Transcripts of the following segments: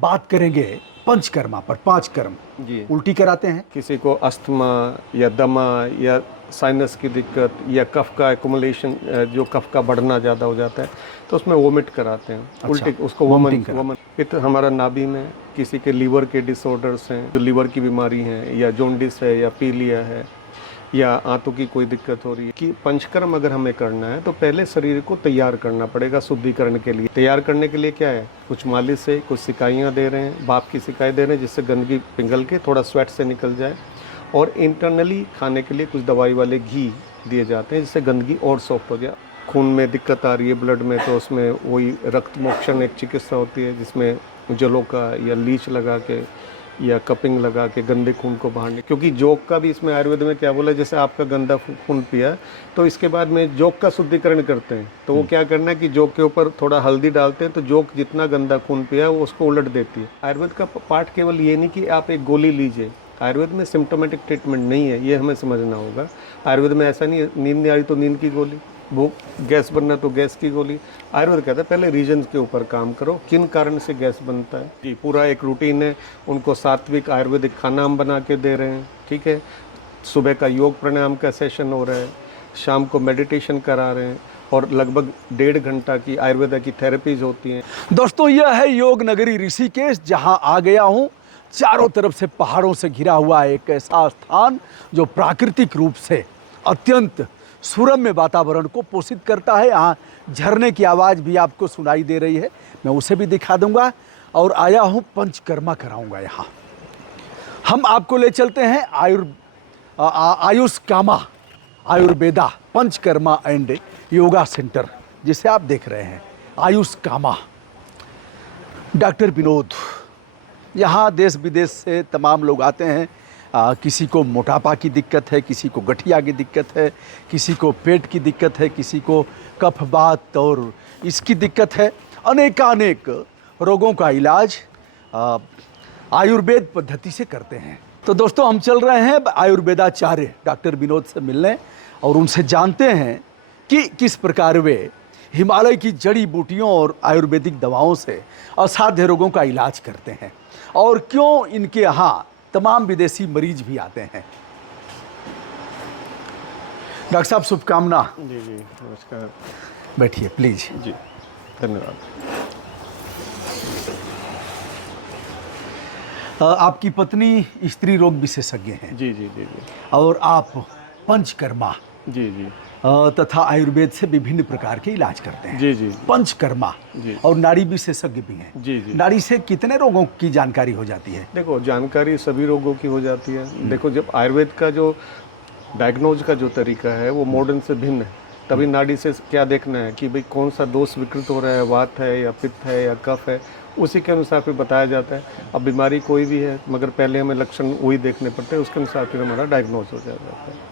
बात करेंगे पंचकर्मा पर। 5 कर्म जी। उल्टी कराते हैं, किसी को अस्थमा या दमा या साइनस की दिक्कत या कफ का एक्युमुलेशन, जो कफ का बढ़ना ज़्यादा हो जाता है तो उसमें वोमिट कराते हैं। अच्छा, उल्टी उसको vomiting वोमन पित्त हमारा नाभि में, किसी के लीवर के डिसऑर्डर्स हैं, जो लीवर की बीमारी है या जोंडिस है या पीलिया है या आंतों की कोई दिक्कत हो रही है, कि पंचकर्म अगर हमें करना है तो पहले शरीर को तैयार करना पड़ेगा शुद्धिकरण के लिए। तैयार करने के लिए क्या है, कुछ मालिश से, कुछ सिकाइयाँ दे रहे हैं, भाप की सिकाई दे रहे हैं जिससे गंदगी पिघल के थोड़ा स्वेट से निकल जाए, और इंटरनली खाने के लिए कुछ दवाई वाले घी दिए जाते हैं जिससे गंदगी और सॉफ्ट हो जाए। खून में दिक्कत आ रही है ब्लड में, तो उसमें वही रक्त मोक्षण एक चिकित्सा होती है जिसमें जलों का या लीच लगा के या कपिंग लगा के गंदे खून को बाहर निकाल, क्योंकि जोक का भी इसमें आयुर्वेद में क्या बोला, जैसे आपका गंदा खून पिया तो इसके बाद में जोक का शुद्धिकरण करते हैं, तो वो क्या करना है कि जोक के ऊपर थोड़ा हल्दी डालते हैं तो जोक जितना गंदा खून पिया है वो उसको उलट देती है। आयुर्वेद का पार्ट केवल ये नहीं कि आप एक गोली लीजिए, आयुर्वेद में सिम्टोमेटिक ट्रीटमेंट नहीं है, ये हमें समझना होगा। आयुर्वेद में ऐसा नहीं है नींद नहीं आ रही तो नींद की गोली, वो गैस बनना तो गैस की गोली। आयुर्वेद कहता है पहले रीजन के ऊपर काम करो, किन कारण से गैस बनता है। जी, पूरा एक रूटीन है, उनको सात्विक आयुर्वेदिक खाना हम बना के दे रहे हैं, ठीक है। सुबह का योग प्राणायाम का सेशन हो रहा है, शाम को मेडिटेशन करा रहे हैं, और लगभग 1.5 घंटा की आयुर्वेदा की थेरेपीज होती हैं। दोस्तों यह है योग नगरी ऋषिकेश, जहां आ गया हूं। चारों तरफ से पहाड़ों से घिरा हुआ एक ऐसा स्थान जो प्राकृतिक रूप से अत्यंत सुरम्य वातावरण को पोषित करता है। यहाँ झरने की आवाज़ भी आपको सुनाई दे रही है, मैं उसे भी दिखा दूंगा। और आया हूँ पंचकर्मा कराऊंगा यहाँ। हम आपको ले चलते हैं आयुष कामा Ayurveda panchakarma and yoga centre, जिसे आप देख रहे हैं, आयुष कामा। डॉक्टर विनोद, यहाँ देश विदेश से तमाम लोग आते हैं। किसी को मोटापा की दिक्कत है, किसी को गठिया की दिक्कत है, किसी को पेट की दिक्कत है, किसी को कफ वात और इसकी दिक्कत है। अनेकानेक रोगों का इलाज आयुर्वेद पद्धति से करते हैं। तो दोस्तों हम चल रहे हैं आयुर्वेदाचार्य डॉक्टर विनोद से मिलने और उनसे जानते हैं कि किस प्रकार वे हिमालय की जड़ी बूटियों और आयुर्वेदिक दवाओं से असाध्य रोगों का इलाज करते हैं, और क्यों इनके यहाँ तमाम विदेशी मरीज भी आते हैं। डॉक्टर साहब शुभकामना। जी जी, नमस्कार। बैठिए प्लीज। जी, धन्यवाद। आपकी पत्नी स्त्री रोग विशेषज्ञ हैं। जी जी जी जी। और आप पंचकर्मा जी जी तथा आयुर्वेद से विभिन्न प्रकार के इलाज करते हैं। जी जी पंचकर्मा जी। और नाड़ी विशेषज्ञ भी हैं। जी जी। नाड़ी से कितने रोगों की जानकारी हो जाती है? देखो, जानकारी सभी रोगों की हो जाती है। देखो, जब आयुर्वेद का जो डायग्नोज का जो तरीका है वो मॉडर्न से भिन्न है, तभी नाड़ी से क्या देखना है कि भाई कौन सा दोष विकृत हो रहा है, वात है या पित्त है या कफ है, उसी के अनुसार फिर बताया जाता है। अब बीमारी कोई भी है मगर पहले हमें लक्षण वही देखने पड़ते हैं, उसके अनुसार फिर हमारा डायग्नोज हो जाता है।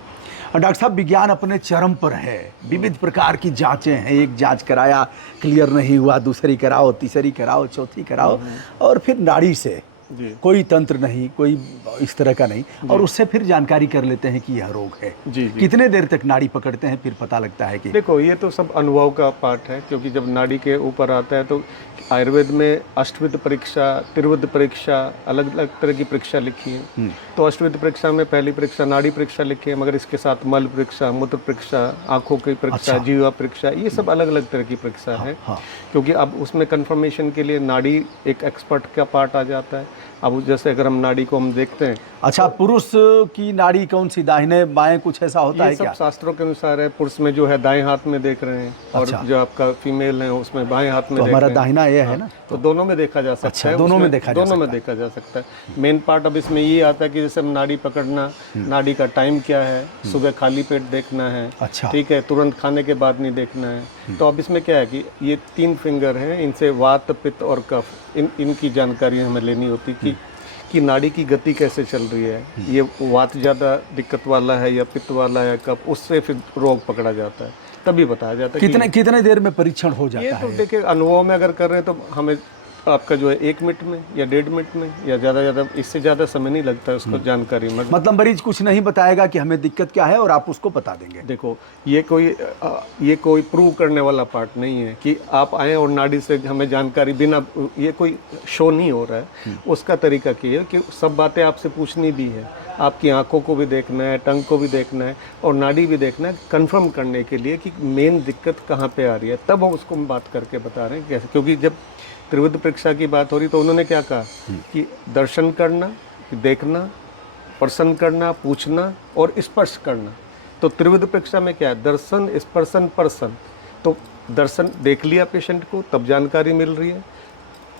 डॉक्टर साहब विज्ञान अपने चरम पर है, विविध प्रकार की जांचें हैं। एक जांच कराया, क्लियर नहीं हुआ, दूसरी कराओ, तीसरी कराओ, चौथी कराओ, और फिर नाड़ी से कोई तंत्र नहीं, कोई इस तरह का नहीं, और उससे फिर जानकारी कर लेते हैं कि यह रोग है। जी। कितने देर तक नाड़ी पकड़ते हैं फिर पता लगता है कि? देखो, ये तो सब अनुभव का पार्ट है, क्योंकि जब नाड़ी के ऊपर आता है तो आयुर्वेद में अष्टविध परीक्षा, त्रिविध परीक्षा, अलग अलग तरह की परीक्षा लिखी है। तो अष्टविध परीक्षा में पहली परीक्षा नाड़ी परीक्षा लिखी है, मगर इसके साथ मल परीक्षा, मूत्र परीक्षा, आंखों की परीक्षा, जीवा परीक्षा, ये सब अलग अलग तरह की परीक्षा है। क्योंकि अब उसमें कंफर्मेशन के लिए नाड़ी एक एक्सपर्ट का पार्ट आ जाता है। अब जैसे अगर हम नाड़ी को हम देखते हैं, अच्छा, पुरुष की नाड़ी कौन सी, दाहिने बाएं, कुछ ऐसा होता है क्या? सब शास्त्रों के अनुसार है। पुरुष में जो है दाएं हाथ में देख रहे हैं, और जो आपका फीमेल है उसमें बाएं हाथ में। तो हमारा दाहिना ये है ना, तो दोनों में देखा जा सकता है। दोनों में देखा जा सकता है। मेन पार्ट अब इसमें ये आता है कि जैसे हम नाड़ी पकड़ना, नाड़ी का टाइम क्या है, सुबह खाली पेट देखना है, अच्छा, ठीक है, तुरंत खाने के बाद नहीं देखना है। तो अब इसमें क्या है कि ये 3 फिंगर हैं, इनसे वात, पित्त और कफ, इनकी जानकारी हमें लेनी होती कि नाड़ी की गति कैसे चल रही है, ये वात ज़्यादा दिक्कत वाला है या पित्त वाला है, कफ, उससे फिर रोग पकड़ा जाता है, तभी बताया जाता है। कितने देर में परीक्षण हो जाता है? ये तो देखिए, अनुभव में अगर कर रहे हैं तो हमें आपका जो है 1 मिनट में या 1.5 मिनट में या ज़्यादा इससे ज़्यादा समय नहीं लगता है उसको जानकारी में। मतलब मरीज कुछ नहीं बताएगा कि हमें दिक्कत क्या है और आप उसको बता देंगे। देखो ये कोई प्रूव करने वाला पार्ट नहीं है कि आप आए और नाड़ी से हमें जानकारी बिना, ये कोई शो नहीं हो रहा है। उसका तरीका क्या है कि सब बातें आपसे पूछनी भी है, आपकी आंखों को भी देखना है, टंग को भी देखना है और नाड़ी भी देखना है, कंफर्म करने के लिए कि मेन दिक्कत कहाँ पे आ रही है। तब हम उसको बात करके बता रहे हैं कैसे, क्योंकि जब त्रिविध परीक्षा की बात हो रही तो उन्होंने क्या कहा कि दर्शन करना, देखना, प्रश्न करना, पूछना और स्पर्श करना। तो त्रिविध परीक्षा में क्या है, दर्शन, स्पर्शन, प्रश्न। तो दर्शन देख लिया पेशेंट को तब जानकारी मिल रही है,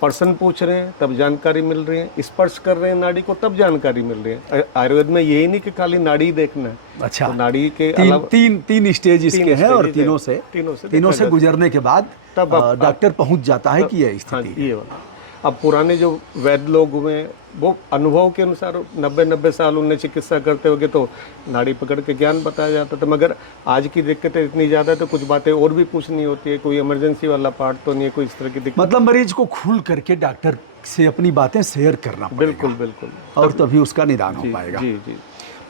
प्रश्न पूछ रहे हैं तब जानकारी मिल रही है, स्पर्श कर रहे हैं नाड़ी को तब जानकारी मिल रही है। आयुर्वेद में यही नहीं कि खाली नाड़ी देखना है। अच्छा, तो नाड़ी के अलावा तीन स्टेज इसके हैं और तीनों से गुजरने के बाद तब डॉक्टर पहुंच जाता है कि यह स्थिति है। ये वाला। अब पुराने जो वैद्य लोग हुए वो अनुभव के अनुसार 90 साल उन्हें चिकित्सा करते होंगे तो नाड़ी पकड़ के ज्ञान बताया जाता था। मगर आज की दिक्कतें इतनी ज़्यादा तो कुछ बातें और भी पूछनी होती है, कोई इमरजेंसी वाला पार्ट तो नहीं है, कोई इस तरह की दिक्कत। मतलब मरीज को खुल करके डॉक्टर से अपनी बातें शेयर करना पड़ेगा। बिल्कुल बिल्कुल, और तभी उसका निदान हो पाएगा। जी जी।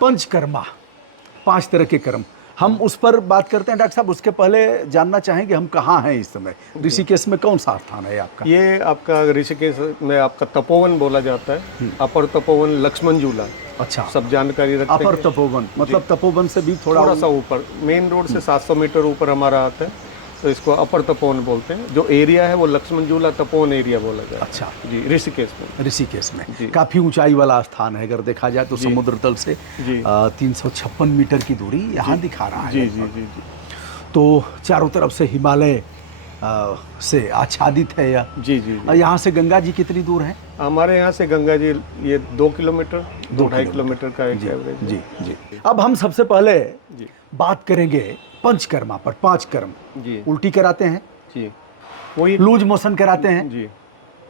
पंचकर्मा, 5 तरह के कर्म, हम उस पर बात करते हैं डॉक्टर साहब। उसके पहले जानना चाहेंगे हम कहाँ हैं इस समय, ऋषिकेश में कौन सा स्थान है आपका? ये आपका ऋषिकेश में आपका तपोवन बोला जाता है, अपर तपोवन, लक्ष्मण झूला। अच्छा, सब जानकारी रखते हैं। अपर तपोवन मतलब तपोवन से भी थोड़ा सा ऊपर, मेन रोड से 700 मीटर ऊपर हमारा आता है, तो इसको अपर तपोवन बोलते हैं। जो एरिया है वो लक्ष्मण झूला तपोवन एरिया बोला जाए। अच्छा जी, ऋषिकेश में काफी ऊंचाई वाला स्थान है। अगर देखा जाए तो समुद्र तल से 356 मीटर की दूरी यहाँ दिखा रहा है। जी जी जी जी। तो चारों तरफ से हिमालय से आच्छादित है यह। जी जी। यहाँ से गंगा जी कितनी दूर है? हमारे यहाँ से गंगा जी ये 2 किलोमीटर, 2-2.5 किलोमीटर का एक एवरेज। जी जी। अब हम सबसे पहले बात करेंगे पंचकर्मा पर। 5 कर्म जी। उल्टी कराते हैं जी, वही लूज मोशन कराते हैं जी,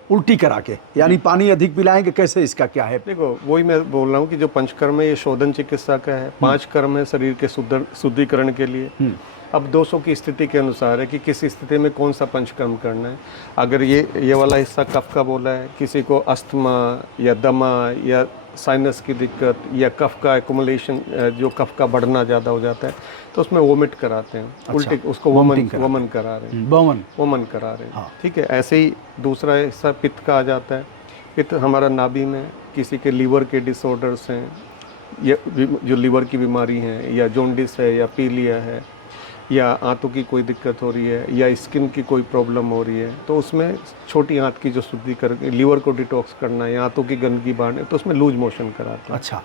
उल्टी करा के, यानी पानी अधिक पिलाएंगे, कैसे, इसका क्या है? देखो वही मैं बोल रहा हूँ कि जो पंचकर्म है ये शोधन चिकित्सा का है। 5 कर्म है शरीर के शुद्धिकरण के लिए। अब दोषों की स्थिति के अनुसार है कि किस स्थिति में कौन सा पंचकर्म करना है। अगर ये वाला हिस्सा कफ का बोला है, किसी को अस्थमा या दमा या साइनस की दिक्कत या कफ का एक्युमुलेशन, जो कफ का बढ़ना ज़्यादा हो जाता है तो उसमें वोमिट कराते हैं। अच्छा, उल्टी, उसको वमन करा रहे हैं, वमन करा रहे हैं। हाँ। ठीक है। ऐसे ही दूसरा हिस्सा पित्त का आ जाता है। पित्त हमारा नाभि में, किसी के लीवर के डिसऑर्डर्स हैं या जो लीवर की बीमारी है या जॉन्डिस है या पीलिया है या आंतों की कोई दिक्कत हो रही है या स्किन की कोई प्रॉब्लम हो रही है तो उसमें छोटी आंत की जो शुद्धिकरण, लीवर को डिटॉक्स करना है या आंतों की गंदगी बाहर, तो उसमें लूज मोशन कराते हैं। अच्छा,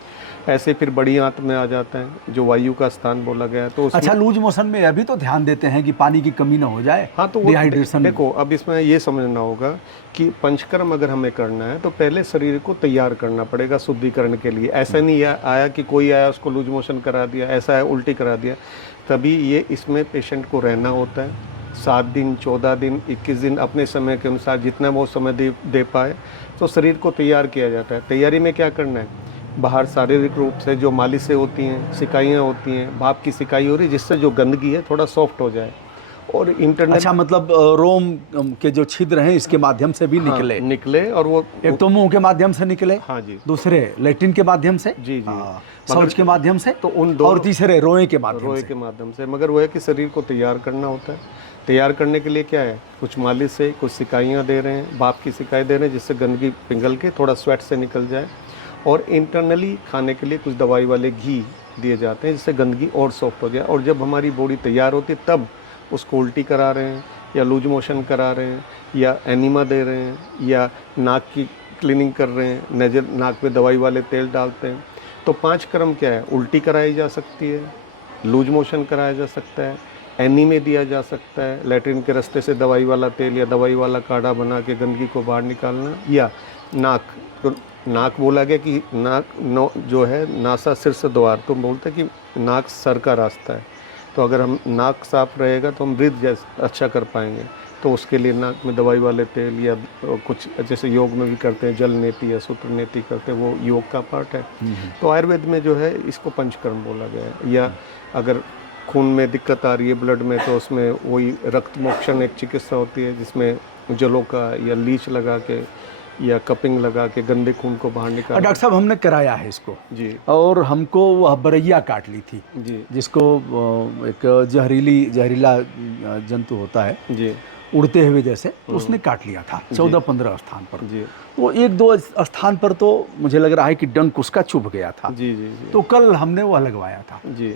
ऐसे फिर बड़ी आंत में आ जाता है जो वायु का स्थान बोला गया है। तो अच्छा, लूज मोशन में अभी तो ध्यान देते हैं कि पानी की कमी ना हो जाए। हाँ, तो डिहाइड्रेशन। देखो अब इसमें ये समझना होगा कि पंचकर्म अगर हमें करना है तो पहले शरीर को तैयार करना पड़ेगा शुद्धिकरण के लिए। ऐसा नहीं आया कि कोई आया उसको लूज मोशन करा दिया, ऐसा है उल्टी करा दिया, तभी ये इसमें पेशेंट को रहना होता है 7 दिन, 14 दिन, 21 दिन, अपने समय के अनुसार जितना वो समय दे पाए तो शरीर को तैयार किया जाता है। तैयारी में क्या करना है, बाहर शारीरिक रूप से जो मालिशें होती हैं, सिकाइयाँ होती हैं, भाप की सिकाई हो रही है जिससे जो गंदगी है थोड़ा सॉफ्ट हो जाए। और इंटरनेट, अच्छा, मतलब रोम के जो छिद्र हैं इसके माध्यम से भी निकले और वो एक तो मुंह के माध्यम से निकले, हाँ जी, दूसरे लेटिन के माध्यम से, जी जी, शौच के माध्यम से, तो उन दो, और तीसरे रोए के माध्यम से। मगर वो है कि शरीर को तैयार करना होता है। तैयार करने के लिए क्या है, कुछ मालिश से, कुछ सिकाइयाँ दे रहे हैं, भाप की सिकाई दे रहे हैं जिससे गंदगी पिघल के थोड़ा स्वेट से निकल जाए। और इंटरनली खाने के लिए कुछ दवाई वाले घी दिए जाते हैं जिससे गंदगी और सॉफ्ट हो जाए। और जब हमारी बॉडी तैयार होती है तब उसको उल्टी करा रहे हैं या लूज मोशन करा रहे हैं या एनीमा दे रहे हैं या नाक की क्लीनिंग कर रहे हैं, नज़र नाक पे दवाई वाले तेल डालते हैं। तो 5 कर्म क्या है, उल्टी कराई जा सकती है, लूज मोशन कराया जा सकता है, एनीमे दिया जा सकता है, लैट्रिन के रास्ते से दवाई वाला तेल या दवाई वाला काढ़ा बना के गंदगी को बाहर निकालना, या नाक, तो नाक बोला गया कि नाक जो है नासा शीर्ष द्वार, तो बोलते हैं कि नाक सर का रास्ता है। तो अगर हम नाक साफ रहेगा तो हम ब्रीथ अच्छा कर पाएंगे। तो उसके लिए नाक में दवाई वाले तेल या कुछ जैसे योग में भी करते हैं, जल नेति या सूत्र नेति करते हैं, वो योग का पार्ट है। तो आयुर्वेद में जो है इसको पंचकर्म बोला गया है। या अगर खून में दिक्कत आ रही है ब्लड में तो उसमें वही रक्त मोक्षण एक चिकित्सा होती है जिसमें जलों का या लीच लगा के या कपिंग लगा के गंदे खून को बाहर निकाल। डॉक्टर साहब हमने कराया है इसको जी और हमको वह बरैया काट ली थी, जी जिसको एक जहरीला जंतु होता है जी उड़ते हुए जैसे, तो उसने काट लिया था 14-15 स्थान पर। जी तो 1-2 स्थान पर तो मुझे लग रहा है कि डंक उसका चुभ गया था। जी जी जी तो कल हमने वह लगवाया था। जी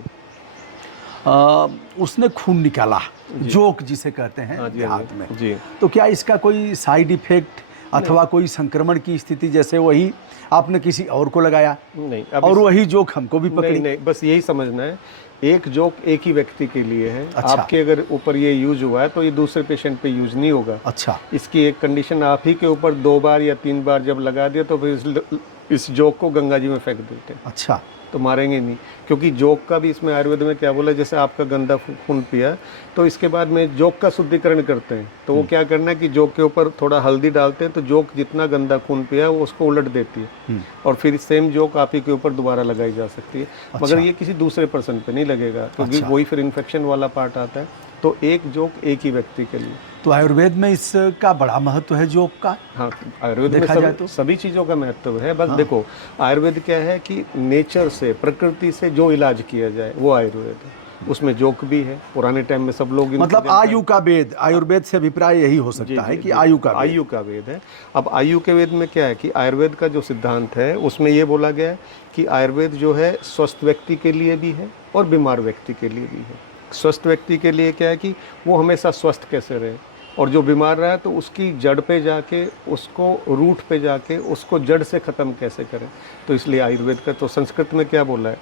उसने खून निकाला, जोक जिसे कहते हैं हाँ जी, देहात में। जी तो क्या इसका कोई साइड इफेक्ट अथवा कोई संक्रमण की स्थिति, जैसे वही आपने किसी और को लगाया नहीं, और वही जोक हमको भी नहीं पकड़ी? नहीं, बस यही समझना है, एक जोक एक ही व्यक्ति के लिए है। अच्छा। आपके अगर ऊपर ये यूज हुआ है तो ये दूसरे पेशेंट पे यूज नहीं होगा। अच्छा, इसकी एक कंडीशन, आप ही के ऊपर 2 बार या 3 बार जब लगा दिया तो फिर इस जोक को गंगा जी में फेंक देते हैं, अच्छा, तो मारेंगे नहीं। क्योंकि जोक का भी इसमें आयुर्वेद में क्या बोला, जैसे आपका गंदा खून पिया तो इसके बाद में जोक का शुद्धिकरण करते हैं, तो वो क्या करना है कि जोक के ऊपर थोड़ा हल्दी डालते हैं, तो जोक जितना गंदा खून पिया वो उसको उलट देती है और फिर सेम जोक आप ही के ऊपर दोबारा लगाई जा सकती है। मगर ये किसी दूसरे पर्सन पे नहीं लगेगा, क्योंकि वही फिर इन्फेक्शन वाला पार्ट आता है। तो एक जोक एक ही व्यक्ति के लिए। तो आयुर्वेद में इसका बड़ा महत्व है जोक का। हाँ, आयुर्वेद में देखा जाए तो सभी चीज़ों का महत्व है। बस देखो, आयुर्वेद क्या है कि नेचर से, प्रकृति से जो इलाज किया जाए वो आयुर्वेद है। उसमें जोक भी है। पुराने टाइम में सब लोग मतलब आयु का वेद, आयुर्वेद से अभिप्राय यही हो सकता है कि आयु का वेद है। अब आयु के वेद में क्या है कि आयुर्वेद का जो सिद्धांत है उसमें ये बोला गया है कि आयुर्वेद जो है स्वस्थ व्यक्ति के लिए भी है और बीमार व्यक्ति के लिए भी है। स्वस्थ व्यक्ति के लिए क्या है कि वो हमेशा स्वस्थ कैसे रहे, और जो बीमार रहा है तो उसकी जड़ पे जाके, उसको रूट पे जाके उसको जड़ से ख़त्म कैसे करें। तो इसलिए आयुर्वेद का तो संस्कृत में क्या बोला है,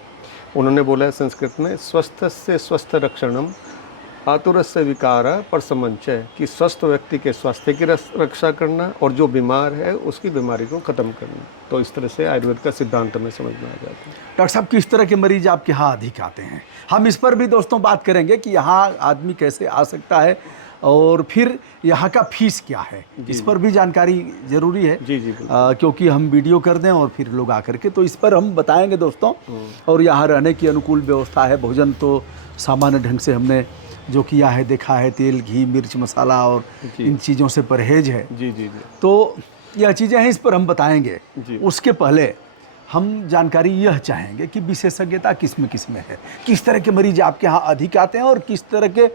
उन्होंने बोला है संस्कृत में, स्वस्थ से स्वस्थ रक्षणम आतुरस्य विकारा परसमंचय, कि स्वस्थ व्यक्ति के स्वास्थ्य की रक्षा करना और जो बीमार है उसकी बीमारी को ख़त्म करना। तो इस तरह से आयुर्वेद का सिद्धांत में समझ में आ जाता है। डॉक्टर साहब, किस तरह के मरीज आपके यहाँ अधिक आते हैं? हम इस पर भी दोस्तों बात करेंगे कि यहाँ आदमी कैसे आ सकता है और फिर यहाँ का फीस क्या है, इस पर भी जानकारी जरूरी है। जी जी क्योंकि हम वीडियो कर दें और फिर लोग आकर के, तो इस पर हम बताएंगे दोस्तों। और यहाँ रहने की अनुकूल व्यवस्था है, भोजन तो सामान्य ढंग से हमने जो किया है, देखा है, तेल घी मिर्च मसाला और इन चीज़ों से परहेज है। जी जी जी तो यह चीज़ें हैं, इस पर हम बताएंगे। जी। उसके पहले हम जानकारी यह चाहेंगे कि विशेषज्ञता किस में है, किस तरह के मरीज आपके यहाँ अधिक आते हैं और किस तरह के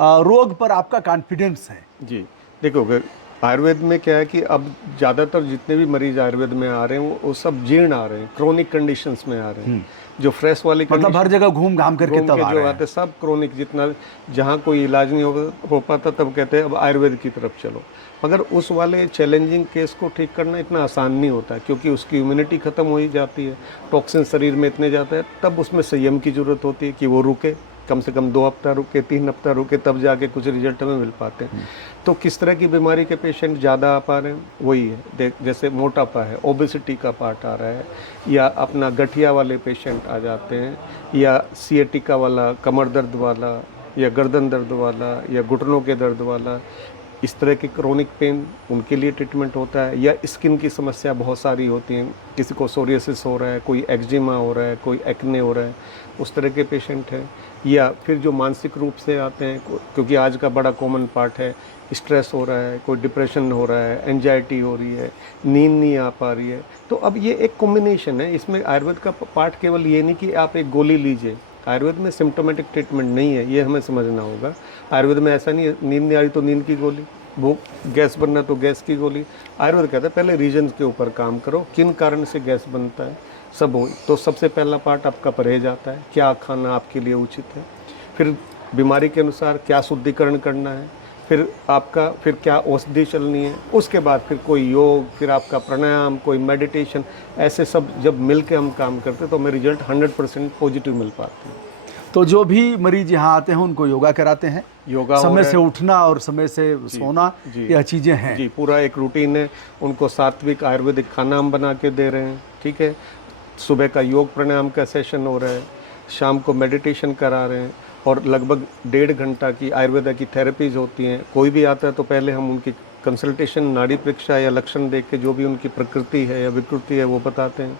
रोग पर आपका कॉन्फिडेंस है। जी, देखो आयुर्वेद में क्या है कि अब ज़्यादातर जितने भी मरीज आयुर्वेद में आ रहे हैं वो सब जीर्ण आ रहे हैं, क्रोनिक कंडीशंस में आ रहे हैं। जो फ्रेश वाली मतलब हर जगह घूम घाम करके तब आ जो रहे आते सब क्रोनिक, जितना जहाँ कोई इलाज नहीं हो पाता तब कहते हैं अब आयुर्वेद की तरफ चलो। मगर उस वाले चैलेंजिंग केस को ठीक करना इतना आसान नहीं होता, क्योंकि उसकी इम्यूनिटी ख़त्म हो ही जाती है, टॉक्सिन शरीर में इतने जाता है, तब उसमें संयम की ज़रूरत होती है कि वो रुके, कम से कम 2 हफ्ता रुके, 3 हफ्ता रुके, तब जाके कुछ रिजल्ट हमें मिल पाते हैं। तो किस तरह की बीमारी के पेशेंट ज़्यादा आ पा रहे हैं, वही है, जैसे मोटापा है, ओबेसिटी का पार्ट आ रहा है, या अपना गठिया वाले पेशेंट आ जाते हैं, या सिएटिका वाला, कमर दर्द वाला, या गर्दन दर्द वाला, या घुटनों के दर्द वाला, इस तरह के क्रोनिक पेन, उनके लिए ट्रीटमेंट होता है। या स्किन की समस्या बहुत सारी होती हैं, किसी को सोरियासिस हो रहा है, कोई एक्जिमा हो रहा है, कोई एक्ने हो रहा है, उस तरह के पेशेंट हैं। या फिर जो मानसिक रूप से आते हैं, क्योंकि आज का बड़ा कॉमन पार्ट है, स्ट्रेस हो रहा है, कोई डिप्रेशन हो रहा है, एंजाइटी हो रही है, नींद नहीं आ पा रही है। तो अब ये एक कॉम्बिनेशन है, इसमें आयुर्वेद का पार्ट केवल ये नहीं कि आप एक गोली लीजिए। आयुर्वेद में सिम्टोमेटिक ट्रीटमेंट नहीं है, ये हमें समझना होगा। आयुर्वेद में ऐसा नहीं है नींद नहीं आ रही तो नींद की गोली, वो गैस बनना तो गैस की गोली। आयुर्वेद कहता है पहले रीजन के ऊपर काम करो, किन कारण से गैस बनता है सब हो। तो सबसे पहला पार्ट आपका परहेज आता है, क्या खाना आपके लिए उचित है, फिर बीमारी के अनुसार क्या शुद्धिकरण करना है, फिर क्या औषधि चलनी है, उसके बाद फिर कोई योग, फिर आपका प्राणायाम, कोई मेडिटेशन, ऐसे सब जब मिल के हम काम करते हैं तो हमें रिजल्ट 100% पॉजिटिव मिल पाते हैं। तो जो भी मरीज यहाँ आते हैं उनको योगा कराते हैं, योगा समय से उठना और समय से सोना, यह चीज़ें हैं जी, पूरा एक रूटीन है। उनको सात्विक आयुर्वेदिक खाना हम बना के दे रहे हैं, ठीक है। सुबह का योग प्राणायाम का सेशन हो रहा है, शाम को मेडिटेशन करा रहे हैं, और लगभग 1.5 घंटा की आयुर्वेदा की थेरेपीज होती हैं। कोई भी आता है तो पहले हम उनकी कंसल्टेशन, नाड़ी परीक्षा या लक्षण देख के जो भी उनकी प्रकृति है या विकृति है वो बताते हैं।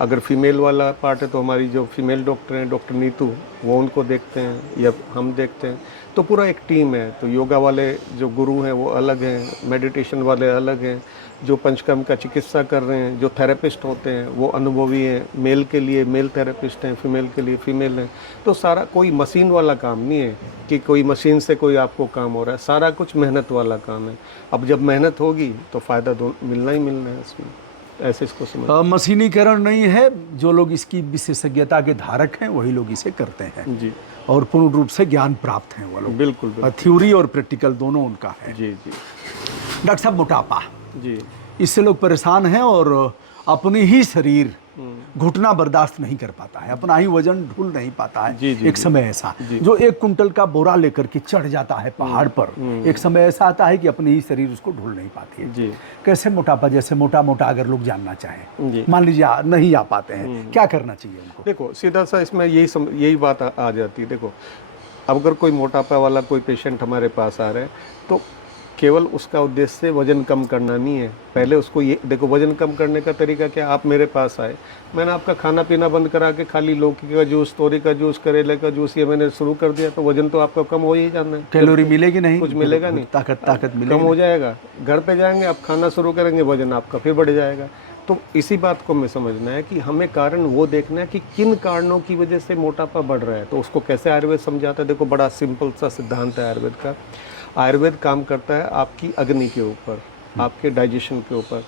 अगर फीमेल वाला पार्ट है तो हमारी जो फीमेल डॉक्टर हैं, डॉक्टर नीतू, वो उनको देखते हैं या हम देखते हैं। तो पूरा एक टीम है। तो योगा वाले जो गुरु हैं वो अलग हैं, मेडिटेशन वाले अलग हैं, जो पंचकर्म का चिकित्सा कर रहे हैं, जो थेरेपिस्ट होते हैं वो अनुभवी हैं, मेल के लिए मेल थेरेपिस्ट हैं, फीमेल के लिए फीमेल हैं। तो सारा कोई मशीन वाला काम नहीं है कि कोई मशीन से कोई आपको काम हो रहा है, सारा कुछ मेहनत वाला काम है। अब जब मेहनत होगी तो फ़ायदा मिलना ही मिलना है इसमें, ऐसे इसको समझ। मशीनीकरण नहीं है, जो लोग इसकी विशेषज्ञता के धारक हैं वही लोग इसे करते हैं जी, और पूर्ण रूप से ज्ञान प्राप्त हैं वो लोग। बिल्कुल बिल्कुल। थ्योरी और प्रैक्टिकल दोनों उनका है। जी जी डॉक्टर साहब, मोटापा, जी इससे लोग परेशान हैं और अपनी ही शरीर घुटना बर्दाश्त नहीं कर पाता है, अपना ही वजन ढूल नहीं पाता है। जी, जी, एक जी। समय ऐसा जो 1 कुंटल का बोरा लेकर के चढ़ जाता है पहाड़ पर, एक समय ऐसा आता है कि अपनी ही शरीर उसको ढूल नहीं पाती है। जी कैसे मोटापा, जैसे मोटा मोटा अगर लोग जानना जी। चाहें, मान लीजिए नहीं आ पाते हैं, क्या करना चाहिए उनको? देखो सीधा सा इसमें यही बात आ जाती है। देखो अब अगर कोई मोटापा वाला कोई पेशेंट हमारे पास आ रहा है तो केवल उसका उद्देश्य वज़न कम करना नहीं है। पहले उसको ये देखो, वज़न कम करने का तरीका क्या, आप मेरे पास आए, मैंने आपका खाना पीना बंद करा के खाली लौकी का जूस, तोरी का जूस, करेले का जूस ये मैंने शुरू कर दिया तो वज़न तो आपका कम हो ही जाना है। कैलोरी मिलेगी नहीं, कुछ मिलेगा नहीं, ताकत कम मिलेगी हो जाएगा। घर पे जाएंगे, आप खाना शुरू करेंगे, वज़न आपका फिर बढ़ जाएगा। तो इसी बात को हमें समझना है कि हमें कारण वो देखना है कि किन कारणों की वजह से मोटापा बढ़ रहा है। तो उसको कैसे आयुर्वेद समझाता है। देखो बड़ा सिंपल सा सिद्धांत है आयुर्वेद का। आयुर्वेद काम करता है आपकी अग्नि के ऊपर, आपके डाइजेशन के ऊपर।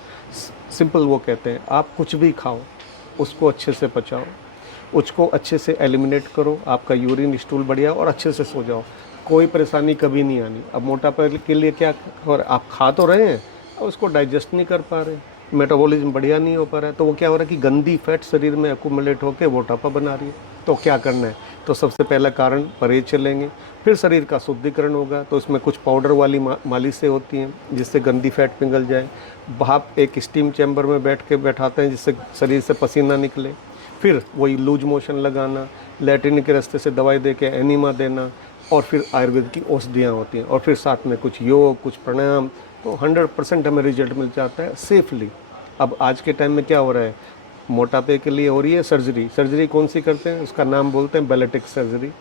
सिंपल वो कहते हैं आप कुछ भी खाओ, उसको अच्छे से पचाओ, उसको अच्छे से एलिमिनेट करो, आपका यूरिन स्टूल बढ़िया और अच्छे से सो जाओ, कोई परेशानी कभी नहीं आनी। अब मोटापे के लिए क्या, और आप खा तो रहे हैं, उसको डाइजेस्ट नहीं कर पा रहे, मेटाबॉलिज्म बढ़िया नहीं हो पा रहा है, तो वो क्या हो रहा है कि गंदी फैट शरीर में एक्यूमुलेट होकर मोटापा बना रही है। तो क्या करना है, तो सबसे पहला कारण परहेज चलेंगे, फिर शरीर का शुद्धिकरण होगा। तो इसमें कुछ पाउडर वाली मालिशें होती हैं जिससे गंदी फैट पिघल जाए। भाप एक स्टीम चैम्बर में बैठाते हैं जिससे शरीर से पसीना निकले। फिर वही लूज मोशन लगाना, लैट्रिन के रास्ते से दवाई दे के एनीमा देना, और फिर आयुर्वेद की औषधियाँ होती हैं, और फिर साथ में कुछ योग, कुछ प्राणायाम। तो 100% हमें रिजल्ट मिल जाता है सेफली। अब आज के टाइम में क्या हो रहा है, मोटापे के लिए हो रही है सर्जरी। सर्जरी कौन सी करते हैं, उसका नाम बोलते हैं बेलेटिक सर्जरी।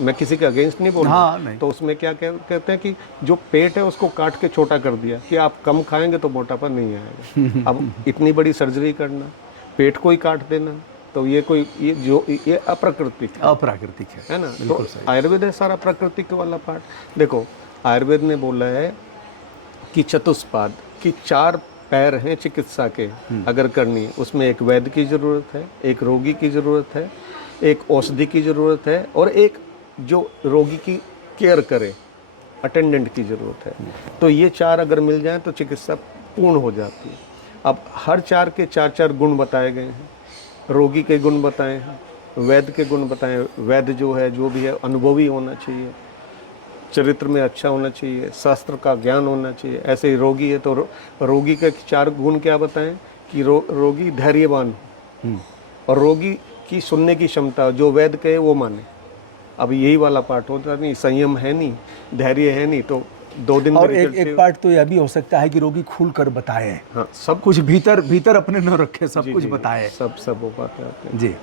मैं किसी के अगेंस्ट नहीं बोल रहा। तो उसमें क्या कहते हैं कि जो पेट है उसको काट के छोटा कर दिया कि आप कम खाएंगे तो मोटापा नहीं आएगा। अब इतनी बड़ी सर्जरी करना, पेट को ही काट देना, तो ये कोई ये अप्राकृतिक है ना। तो आयुर्वेद है सारा प्राकृतिक वाला पार्ट। देखो आयुर्वेद ने बोला है कि चतुष्पाद की 4 पैर हैं चिकित्सा के, अगर करनी है उसमें एक वैद्य की ज़रूरत है, एक रोगी की ज़रूरत है, एक औषधि की ज़रूरत है, और एक जो रोगी की केयर करे अटेंडेंट की ज़रूरत है। तो ये 4 अगर मिल जाएं तो चिकित्सा पूर्ण हो जाती है। अब हर 4 के 4 गुण बताए गए हैं। रोगी के गुण बताए हैं, वैद्य के गुण बताए। वैद्य जो है, जो भी है, अनुभवी होना चाहिए, चरित्र में अच्छा होना चाहिए, शास्त्र का ज्ञान होना चाहिए। ऐसे ही रोगी है तो रोगी के 4 गुण क्या बताएं कि रोगी धैर्यवान, और रोगी की सुनने की क्षमता, जो वैद्य कहे वो माने। अब यही वाला पार्ट होता नहीं, संयम है नहीं, धैर्य है नहीं, तो 2 दिन और एक पार्ट तो यह भी हो सकता है कि रोगी खुल कर बताए। हाँ, सब कुछ भीतर अपने न रखे, सब कुछ बताए। सब हो पाता है जी।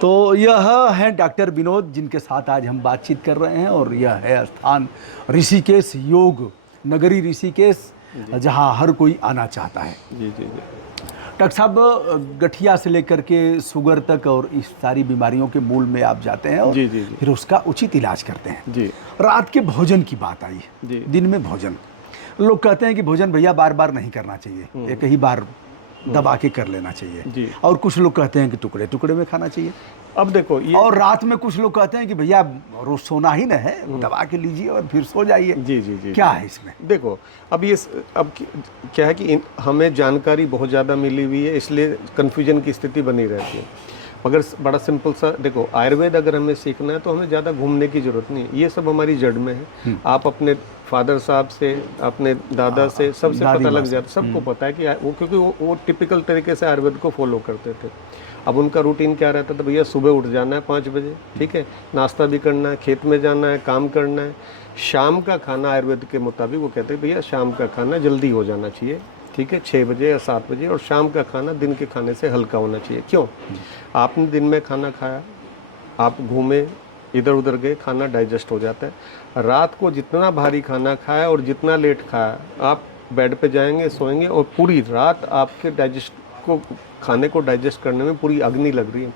तो यह है डॉक्टर विनोद जिनके साथ आज हम बातचीत कर रहे हैं, और यह है स्थान ऋषिकेश, योग नगरी ऋषिकेश, जहां हर कोई आना चाहता है। जी जी जी। डॉक्टर साहब, गठिया से लेकर के शुगर तक और इस सारी बीमारियों के मूल में आप जाते हैं, और जी जी जी। फिर उसका उचित इलाज करते हैं। जी। रात के भोजन की बात आई, जी। दिन में भोजन, लोग कहते हैं कि भोजन भैया बार बार नहीं करना चाहिए, एक ही बार दबा के कर लेना चाहिए। जी। और कुछ लोग कहते हैं कि टुकड़े टुकड़े में खाना चाहिए। अब देखो ये, और रात में कुछ लोग कहते हैं कि भैया रोज सोना ही न है, दबा के लीजिए और फिर सो जाइए। जी जी जी। क्या है इसमें? देखो अब क्या है कि हमें जानकारी बहुत ज़्यादा मिली हुई है, इसलिए कन्फ्यूजन की स्थिति बनी रहती है। मगर बड़ा सिंपल सा देखो, आयुर्वेद अगर हमें सीखना है तो हमें ज़्यादा घूमने की ज़रूरत नहीं है। ये सब हमारी जड़ में है। आप अपने फादर साहब से, अपने दादा से, सबसे पता लग जाता, सबको पता है कि वो, क्योंकि वो टिपिकल तरीके से आयुर्वेद को फॉलो करते थे। अब उनका रूटीन क्या रहता था, भैया सुबह उठ जाना है 5 बजे, ठीक है, नाश्ता भी करना है, खेत में जाना है, काम करना है। शाम का खाना आयुर्वेद के मुताबिक वो कहते हैं भैया शाम का खाना जल्दी हो जाना चाहिए, ठीक है, 6 बजे या 7 बजे। और शाम का खाना दिन के खाने से हल्का होना चाहिए। क्यों? आपने दिन में खाना खाया, आप घूमे, इधर उधर गए, खाना डाइजेस्ट हो जाता है। रात को जितना भारी खाना खाया और जितना लेट खाया, आप बेड पे जाएंगे, सोएंगे और पूरी रात आपके खाने को डाइजेस्ट करने में पूरी अग्नि लग रही है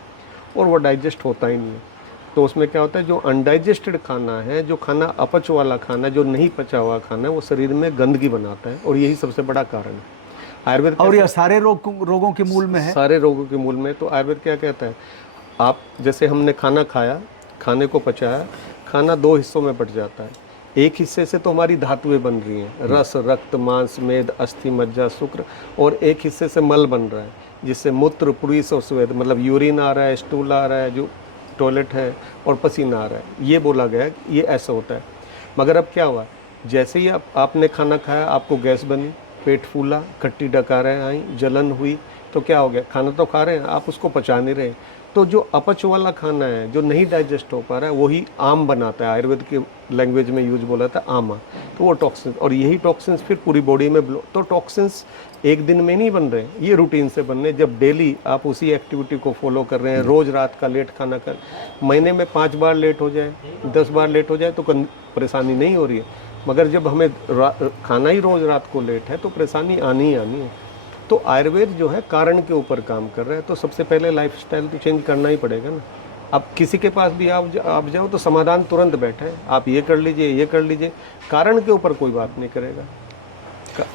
और वो डाइजेस्ट होता ही नहीं है। तो उसमें क्या होता है, जो अनडाइजेस्टेड खाना है, जो खाना अपच वाला खाना, जो नहीं पचा हुआ खाना है, वो शरीर में गंदगी बनाता है और यही सबसे बड़ा कारण है। आयुर्वेद और यह सारे रोगों के मूल में है। सारे रोगों के मूल में। तो आयुर्वेद क्या कहता है, आप जैसे हमने खाना खाया, खाने को पचाया, खाना 2 हिस्सों में बट जाता है। एक हिस्से से तो हमारी धातुएं बन रही हैं, रस, रक्त, मांस, मेद, अस्थि, मज्जा, शुक्र, और एक हिस्से से मल बन रहा है, जिससे मूत्र, पुरीस और स्वेद, मतलब यूरिन आ रहा है, स्टूल आ रहा है, जो टॉयलेट है, और पसीना आ रहा है। ये बोला गया है ये ऐसा होता है। मगर अब क्या हुआ, जैसे ही आपने खाना खाया, आपको गैस बनी, पेट फूला, खट्टी डकारें आई, जलन हुई, तो क्या हो गया, खाना तो खा रहे हैं, आप उसको पचा नहीं रहे। तो जो अपच वाला खाना है, जो नहीं डाइजेस्ट हो पा रहा है, वही आम बनाता है। आयुर्वेद के लैंग्वेज में यूज बोला था आमा। तो वो टॉक्सिन्स, और यही टॉक्सिन्स फिर पूरी बॉडी में तो टॉक्सिन्स एक दिन में नहीं बन रहे, ये रूटीन से बन रहे। जब डेली आप उसी एक्टिविटी को फॉलो कर रहे हैं, रोज रात का लेट खाना कर, महीने में 5 बार लेट हो जाए, 10 बार लेट हो जाए तो परेशानी नहीं हो रही है। मगर जब हमें खाना ही रोज रात को लेट है तो परेशानी आनी ही आनी है। तो आयुर्वेद जो है कारण के ऊपर काम कर रहा है। तो सबसे पहले लाइफस्टाइल तो चेंज करना ही पड़ेगा ना। अब किसी के पास भी आप जाओ तो समाधान तुरंत बैठा है, आप ये कर लीजिए, ये कर लीजिए, कारण के ऊपर कोई बात नहीं करेगा।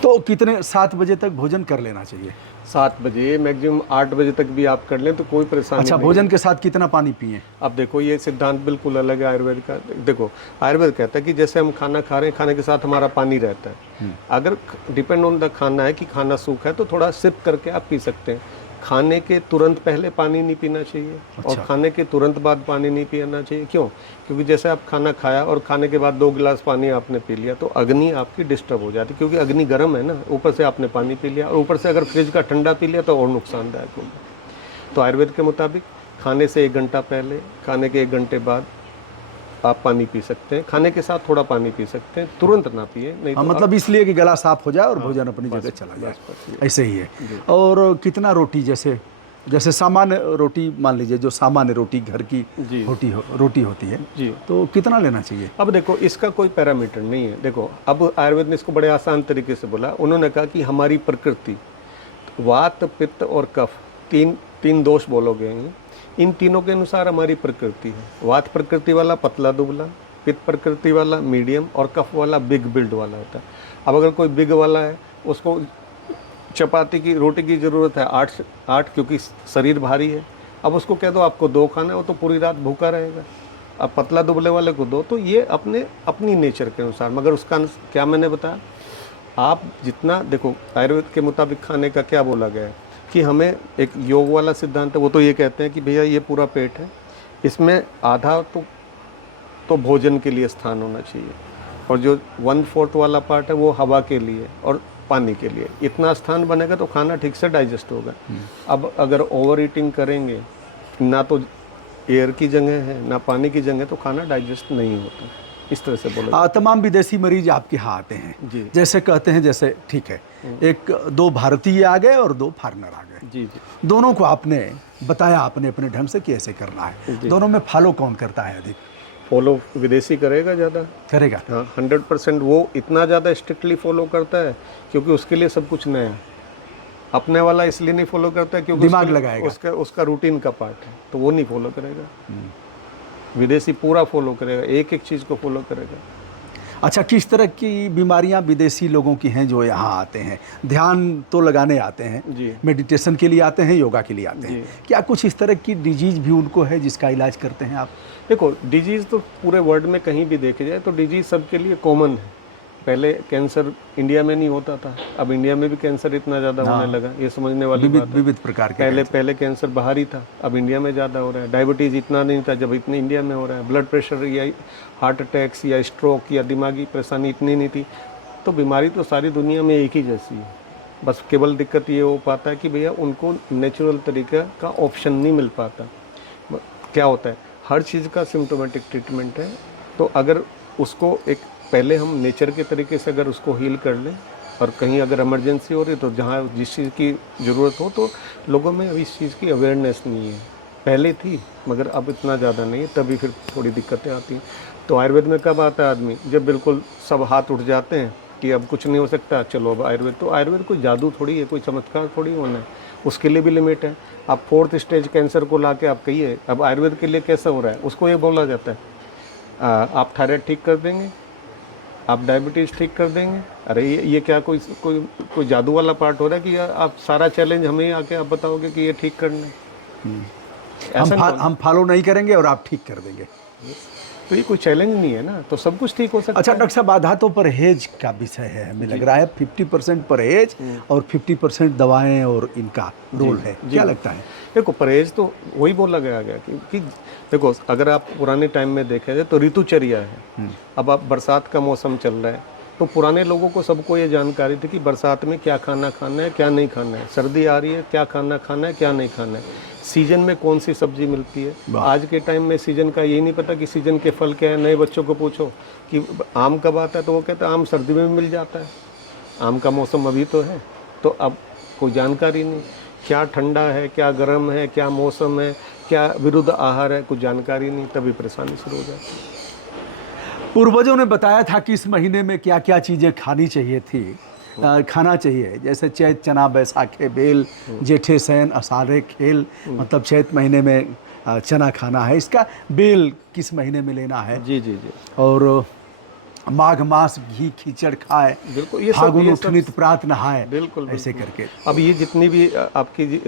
तो कितने 7 बजे तक भोजन कर लेना चाहिए? 7 बजे, मैक्सिमम 8 बजे तक भी आप कर लें तो कोई परेशानी अच्छा, नहीं। भोजन के साथ कितना पानी पिए? अब देखो, ये सिद्धांत बिल्कुल अलग है आयुर्वेद का। देखो, आयुर्वेद कहता है कि जैसे हम खाना खा रहे हैं, खाने के साथ हमारा पानी रहता है। अगर डिपेंड ऑन द खाना है कि खाना सूखा है तो थोड़ा सिप करके आप पी सकते हैं। खाने के तुरंत पहले पानी नहीं पीना चाहिए। और खाने के तुरंत बाद पानी नहीं पीना चाहिए। क्यों? क्योंकि जैसे आप खाना खाया और खाने के बाद 2 गिलास पानी आपने पी लिया तो अग्नि आपकी डिस्टर्ब हो जाती है, क्योंकि अग्नि गर्म है ना। ऊपर से आपने पानी पी लिया और ऊपर से अगर फ्रिज का ठंडा पी लिया तो और नुकसानदायक होगा। तो आयुर्वेद के मुताबिक खाने से 1 घंटा पहले, खाने के 1 घंटे बाद आप पानी पी सकते हैं। खाने के साथ थोड़ा पानी पी सकते हैं, तुरंत ना पिए, नहीं तो मतलब इसलिए कि गला साफ हो जाए और भोजन अपनी जगह चला जाए, ऐसे ही है। और कितना रोटी, जैसे सामान्य रोटी मान लीजिए, जो सामान्य रोटी घर की रोटी होती है जी, तो कितना लेना चाहिए? अब देखो, इसका कोई पैरामीटर नहीं है। देखो, अब आयुर्वेद ने इसको बड़े आसान तरीके से बोला। उन्होंने कहा कि हमारी प्रकृति, वात, पित्त और कफ, तीन दोष बोलोगे, इन तीनों के अनुसार हमारी प्रकृति है। वात प्रकृति वाला पतला दुबला, पित्त प्रकृति वाला मीडियम, और कफ वाला बिग बिल्ड वाला होता है। अब अगर कोई बिग वाला है, उसको चपाती की रोटी की ज़रूरत है 8 क्योंकि शरीर भारी है। अब उसको कह दो आपको 2 खाना है, वो तो पूरी रात भूखा रहेगा। अब पतला दुबले वाले को 2, तो ये अपनी नेचर के अनुसार। मगर उसका क्या मैंने बताया, आप जितना देखो, आयुर्वेद के मुताबिक खाने का क्या बोला गया है कि हमें एक योग वाला सिद्धांत है, वो तो ये कहते हैं कि भैया ये पूरा पेट है, इसमें आधा तो भोजन के लिए स्थान होना चाहिए, और जो 1/4 वाला पार्ट है वो हवा के लिए और पानी के लिए। इतना स्थान बनेगा तो खाना ठीक से डाइजेस्ट होगा। अब अगर ओवर ईटिंग करेंगे, ना तो एयर की जगह है ना पानी की जगह, तो खाना डाइजेस्ट नहीं होता। इस तरह से बोला। तमाम विदेशी मरीज आपके यहाँ आते हैं जी। जैसे कहते हैं, जैसे ठीक है, 2 भारतीय आ गए और 2 फॉरेनर आ गए। जी जी। दोनों को आपने बताया अपने अपने ढंग से कि ऐसे करना है। दोनों में फॉलो कौन करता है अधिक? फॉलो विदेशी करेगा ज़्यादा, करेगा। हाँ 100%। वो इतना ज़्यादा स्ट्रिक्टली फॉलो करता है क्योंकि उसके लिए सब कुछ नया है। अपने वाला इसलिए नहीं फॉलो करता है क्योंकि दिमाग लगाएगा, उसका रूटीन का पार्ट है, तो वो नहीं फॉलो करेगा। विदेशी पूरा फॉलो करेगा, एक एक चीज़ को फॉलो करेगा। अच्छा, किस तरह की बीमारियां विदेशी लोगों की हैं जो यहाँ आते हैं? ध्यान तो लगाने आते हैं जी, मेडिटेशन के लिए आते हैं, योगा के लिए आते हैं, क्या कुछ इस तरह की डिजीज भी उनको है जिसका इलाज करते हैं आप? देखो, डिजीज़ तो पूरे वर्ल्ड में कहीं भी देखे जाए तो डिजीज़ सबके लिए कॉमन है। पहले कैंसर इंडिया में नहीं होता था, अब इंडिया में भी कैंसर इतना ज़्यादा होने लगा, ये समझने वाली बात है। विविध प्रकार के पहले कैंसर बाहर ही था, अब इंडिया में ज़्यादा हो रहा है। डायबिटीज़ इतना नहीं था जब इतने इंडिया में हो रहा है। ब्लड प्रेशर या हार्ट अटैक्स या स्ट्रोक या दिमागी परेशानी इतनी नहीं थी। तो बीमारी तो सारी दुनिया में एक ही जैसी है, बस केवल दिक्कत ये हो पाता है कि भैया उनको नेचुरल तरीके का ऑप्शन नहीं मिल पाता। क्या होता है, हर चीज़ का सिम्टोमेटिक ट्रीटमेंट है, तो अगर उसको एक पहले हम नेचर के तरीके से अगर उसको हील कर लें और कहीं अगर इमरजेंसी हो रही है तो जहाँ जिस चीज़ की ज़रूरत हो, तो लोगों में अभी इस चीज़ की अवेयरनेस नहीं है। पहले थी मगर अब इतना ज़्यादा नहीं है, तभी फिर थोड़ी दिक्कतें आती हैं। तो आयुर्वेद में कब आता है आदमी, जब बिल्कुल सब हाथ उठ जाते हैं कि अब कुछ नहीं हो सकता, चलो अब आयुर्वेद। तो आयुर्वेद कोई जादू थोड़ी है, कोई चमत्कार थोड़ी होना है, उसके लिए भी लिमिट है। आप 4th स्टेज कैंसर को ला के आप कहिए अब आयुर्वेद के लिए कैसा हो रहा है, उसको ये बोला जाता है आप थायराइड ठीक कर देंगे, आप डायबिटीज़ ठीक कर देंगे। अरे ये क्या कोई जादू वाला पार्ट हो रहा है कि आप सारा चैलेंज हमें ही आके आप बताओगे कि ये ठीक करना है। ऐसा नहीं हम फॉलो नहीं करेंगे और आप ठीक कर देंगे। तो ये कोई चैलेंज नहीं है ना, तो सब कुछ ठीक हो सकता अच्छा है। डॉक्टर साहब, आधा तो परहेज का विषय है, हमें लग रहा है 50% परहेज और 50% दवाएं और इनका रोल है, क्या लगता है? देखो परहेज तो वही बोला गया कि देखो अगर आप पुराने टाइम में देखें तो ऋतुचर्या है। अब आप बरसात का मौसम चल रहा है, तो पुराने लोगों को सबको ये जानकारी थी कि बरसात में क्या खाना खाना है, क्या नहीं खाना है। सर्दी आ रही है, क्या खाना खाना है, क्या नहीं खाना है। सीजन में कौन सी सब्जी मिलती है। आज के टाइम में सीजन का यही नहीं पता कि सीजन के फल क्या है। नए बच्चों को पूछो कि आम कब आता है, तो वो कहते हैं आम सर्दी में भी मिल जाता है, आम का मौसम अभी तो है। तो अब कोई जानकारी नहीं, क्या ठंडा है, क्या गर्म है, क्या मौसम है, क्या विरुद्ध आहार है, कुछ जानकारी नहीं, तभी परेशानी शुरू हो जाती है। पूर्वजों ने बताया था कि इस महीने में क्या क्या चीज़ें खानी चाहिए थी, खाना चाहिए, जैसे चैत चना बैसाखे बेल, जेठे सैन अषाढ़े खेल, मतलब चैत महीने में चना खाना है, इसका बेल किस महीने में लेना है। जी जी जी। और माघ मास घी खींचड़ खाए, बिल्कुल, ये सब फागुन उठनित प्रात नहाए, बिल्कुल ऐसे करके। अब ये जितनी भी आपकी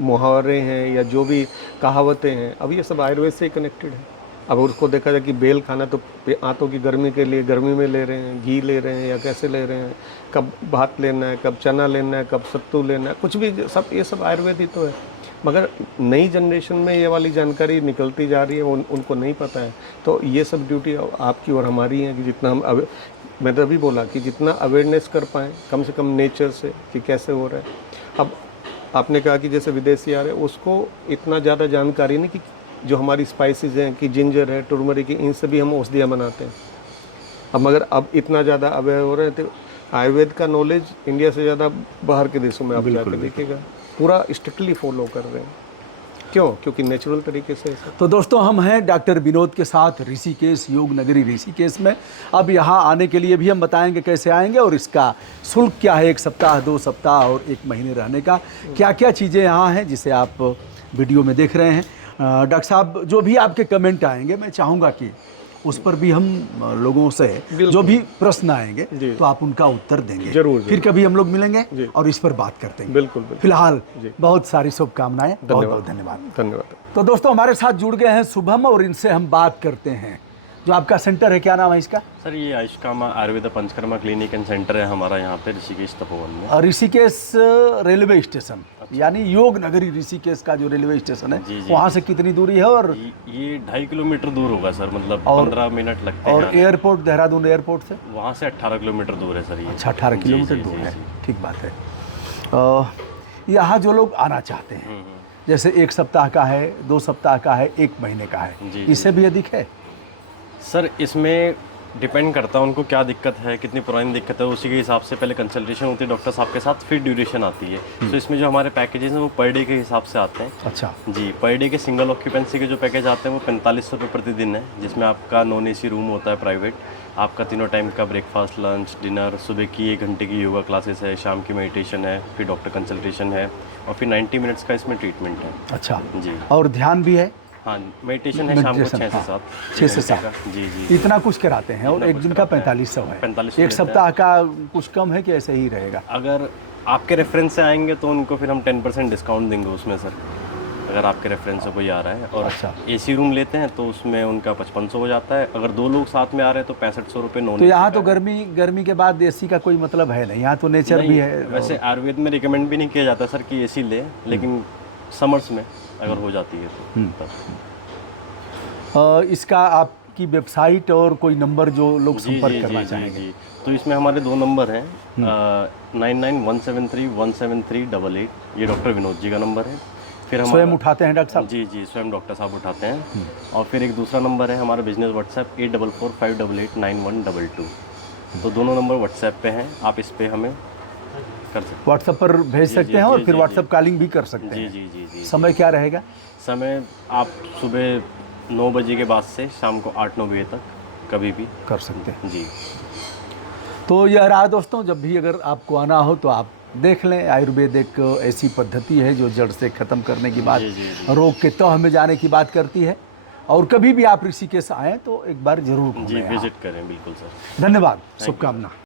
मुहावरे हैं या जो भी कहावतें हैं, अब ये सब आयुर्वेद से ही कनेक्टेड है। अब उसको देखा जाए कि बेल खाना तो आंतों की गर्मी के लिए गर्मी में ले रहे हैं, घी ले रहे हैं या कैसे ले रहे हैं, कब भात लेना है, कब चना लेना है, कब सत्तू लेना है, कुछ भी सब ये सब आयुर्वेद ही तो है। मगर नई जनरेशन में ये वाली जानकारी निकलती जा रही है, उनको नहीं पता है। तो ये सब ड्यूटी आपकी और हमारी है कि जितना हम मैं तो अभी बोला कि जितना अवेयरनेस कर पाएँ कम से कम नेचर से कि कैसे हो रहा है। अब आपने कहा कि जैसे विदेशी आ रहे हैं, उसको इतना ज़्यादा जानकारी नहीं कि जो हमारी स्पाइसेस हैं कि जिंजर है, टर्मरिक है, इनसे भी हम औषधियाँ बनाते हैं। अब मगर अब इतना ज़्यादा अवेयर हो रहे हैं, तो आयुर्वेद का नॉलेज इंडिया से ज़्यादा बाहर के देशों में आप जाकर देखिएगा, पूरा स्ट्रिक्टली फॉलो कर रहे हैं। क्यों? क्योंकि नेचुरल तरीके से। तो दोस्तों, हम हैं डॉक्टर विनोद के साथ ऋषिकेश, योग नगरी ऋषिकेश में। अब यहाँ आने के लिए भी हम बताएंगे कैसे आएंगे और इसका शुल्क क्या है, 1 सप्ताह, 2 सप्ताह और 1 महीने रहने का, क्या क्या चीज़ें यहाँ हैं जिसे आप वीडियो में देख रहे हैं। डॉक्टर साहब, जो भी आपके कमेंट आएंगे मैं चाहूँगा कि उस पर भी हम लोगों से जो भी प्रश्न आएंगे तो आप उनका उत्तर देंगे। जरूर। फिर कभी हम लोग मिलेंगे और इस पर बात करते हैं। बिल्कुल। फिलहाल बहुत सारी शुभकामनाएं, बहुत बहुत धन्यवाद। धन्यवाद। तो दोस्तों, हमारे साथ जुड़ गए हैं शुभम और इनसे हम बात करते हैं। जो आपका सेंटर है, क्या नाम है इसका? सर ये Ayushkama Ayurveda Panchakarma clinic and centre है हमारा यहाँ पे ऋषिकेश तपोवन में। ऋषिकेश रेलवे स्टेशन, यानी योग नगरी ऋषिकेश का जो रेलवे स्टेशन है, वहाँ से कितनी दूरी है? और ये 2.5 किलोमीटर दूर होगा सर, मतलब 15 मिनट लगते हैं। और एयरपोर्ट, देहरादून एयरपोर्ट से वहाँ से 18 किलोमीटर दूर है सर ये। अच्छा, 18 किलोमीटर दूर है, ठीक बात है। यहाँ जो लोग आना चाहते हैं, जैसे 1 सप्ताह का है, 2 सप्ताह का है, 1 महीने का है, इससे भी अधिक है? सर इसमें डिपेंड करता है उनको क्या दिक्कत है, कितनी पुरानी दिक्कत है, उसी के हिसाब से पहले कंसल्टेशन होती है डॉक्टर साहब के साथ, फिर ड्यूरेशन आती है। तो इसमें जो हमारे पैकेजेस हैं वो पर डे के हिसाब से आते हैं। अच्छा जी, पर डे के सिंगल ऑक्यूपेंसी के जो पैकेज आते हैं वो 4500 रुपये प्रतिदिन है, जिसमें आपका नॉन AC रूम होता है प्राइवेट, आपका तीनों टाइम का ब्रेकफास्ट, लंच, डिनर, सुबह की 1 घंटे की योगा क्लासेस है, शाम की मेडिटेशन है, फिर डॉक्टर कंसल्टेशन है और फिर 90 मिनट्स का इसमें ट्रीटमेंट है। अच्छा जी, और ध्यान भी है? हाँ, मेडिटेशन है शाम को 6 से 7। 6 से 7 जी, इतना कुछ कराते हैं। और एक दिन का 4500 है। 1 सप्ताह का कुछ कम है कि ऐसे ही रहेगा? अगर आपके रेफरेंस से आएंगे तो उनको फिर हम 10% डिस्काउंट देंगे उसमें सर, अगर आपके रेफरेंस से कोई आ रहा है। और अच्छा, AC रूम लेते हैं तो उसमें उनका 5500 हो जाता है। अगर 2 लोग साथ में आ रहे हैं तो 6500 रुपये नॉन। तो यहाँ तो गर्मी के बाद AC का कोई मतलब है नहीं, यहाँ तो नेचर भी है। वैसे आयुर्वेद में रिकमेंड भी नहीं किया जाता सर कि AC ले, लेकिन समर्स में अगर हो जाती है तो। इसका आपकी वेबसाइट और कोई नंबर जो लोग संपर्क करना चाहेंगे? जी, तो इसमें हमारे 2 नंबर हैं, 9917317388, ये डॉक्टर विनोद जी का नंबर है। फिर हम स्वयं उठाते हैं डॉक्टर साहब? जी, स्वयं डॉक्टर साहब उठाते हैं। और फिर एक दूसरा नंबर है हमारा बिजनेस व्हाट्सएप 8445889122। तो दोनों नंबर व्हाट्सएप पे हैं, आप इस पे हमें कर सकते व्हाट्सएप पर भेज जी, सकते जी, हैं और जी, फिर जी, व्हाट्सएप जी। कॉलिंग भी कर सकते जी हैं। जी जी जी। समय क्या रहेगा? समय आप सुबह 9 बजे के बाद से शाम को 8-9 बजे तक कभी भी कर सकते हैं। जी। तो यह रहा दोस्तों, जब भी अगर आपको आना हो तो आप देख लें। आयुर्वेद एक ऐसी पद्धति है जो जड़ से ख़त्म करने की बात, जी, जी, जी। रोग के तह में जाने की बात करती है। और कभी भी आप ऋषिकेश आएँ तो एक बार जरूर जी घूमें यहाँ। विजिट करें बिल्कुल सर। धन्यवाद, you. शुभकामना।